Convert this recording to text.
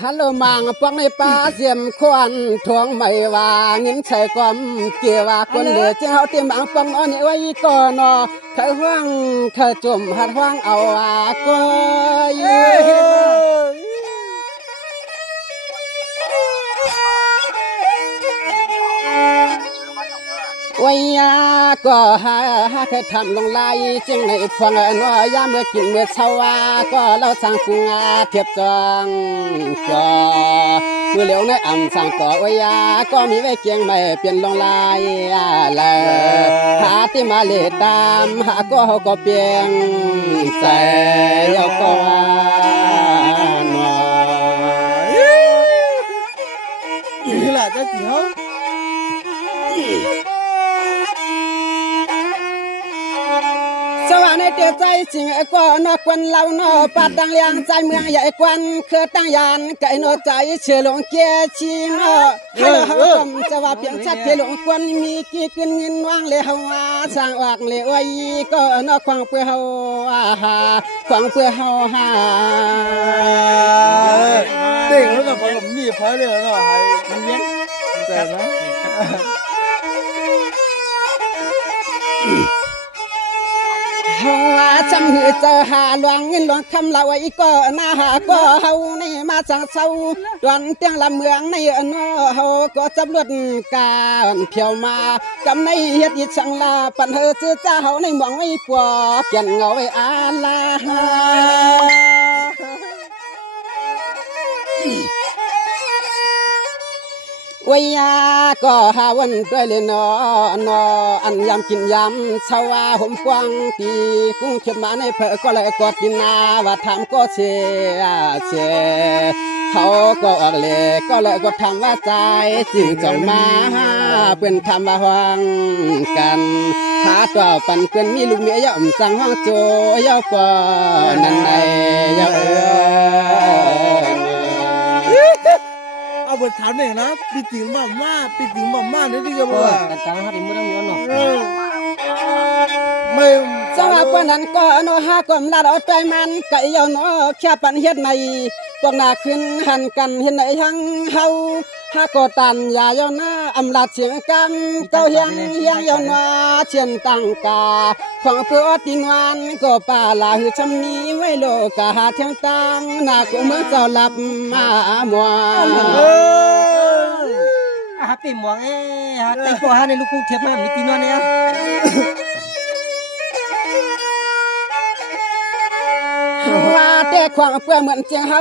ฮัลโหลมังปองในป่าเสียมควันทวงไม่ว่าเงินใช้ความเกี่ยวว่าคนเหลือเจ้าเตรียมมังปองนอนไว้ก่อนอเธอห่วงเธอจุ่มหัดห่วงเอาก็วิยาก็หาเคยทำลงไหลจึงในพวงน้อยยามเมื่อกินเมื่อเช้าก็เราสั่งกุงเทียบจองก็เมื่อเหลียวในอ่ำสั่งต่อวิยาก็มีไว้เกียงไม่เปลี่ยนลงไหลเลยหาที่มาเลตามหาก็เขาก็เปลี่ยนใส่ยาก็หน่อยนี่แหละจะสิเขาสวรรค์ในเตใจจริงไอ้กวนอกวนเราเนาะปัดดังเลียงใจเมืองใหญ่กวนคือตั้งยานไก่เนาะใจเชื่อหลงเกียชีเนาะให้เราเขาจำจะว่าเพียงชัดเทหลงกวนมีกี่ขึ้นเงินวางเลยเฮาว่าสร้างออกเลยไว้ก็เนาะควางเปื่อเฮาควางเปื่อเฮาเด็กแล้วแต่ผมมีพอเลยเนาะให้มันเลี้ยงแต่นะเฮาจำหือเจ้าหาหลวงเงินหลวงคำละไว้ก็น่าหาก็เฮาในมาจังเศร้าดวนเตียงละเมืองในเนาะเฮาก็จับรถการเพียวมากำในเฮ็ดอีช่างลาปันเฮอชื่อเจ้าเฮาในหมองไว้ปวเปลี่ยนเงาไว้อาลาวิยาก็หาวันด้วยเลยนออันยำกินยำชาวาห่มกวางตีกุ้งเข็มมาในเพอก็เลยกอดกินนาว่าทำก็เชเขาก็ออกเลยก็เลยก็ทำว่าใจจึงจะมาเป็นทำว่าหวังกันหาตัวปันเป็นมีลูกเมียย่อมสั่งห้องโจย่อปอนั่นในย่อเอาบทถามหนึ่งนะปีติ๋งมาเนี่ยที่จะบอกว่าแต่ตาหาดิมือต้องมีอันเนาะไม่จังหวะปนั้นก็อนุหากลมลาดเอาใจมันไก่ยอนแค่ปันเฮ็ดในตัวหน้าขึ้นหันกันเห็นไหนทั้งเฮาหากอตันยายอนาอำลาดเสียงกันเก้าเฮียงยอนเชียนตังกาของเพื่อตินวันก็ป่าลาหือชำมีไว้โลกาหาเทียงตังหน้ากูเมืองเจ้าหลับมามัวหาปีหมวงหาแต่ก็หาในลูกกุ้งเทียบมามีตีนอนเนี่ยว่าแต่ความเพื่อเหมือนเจียงเฮา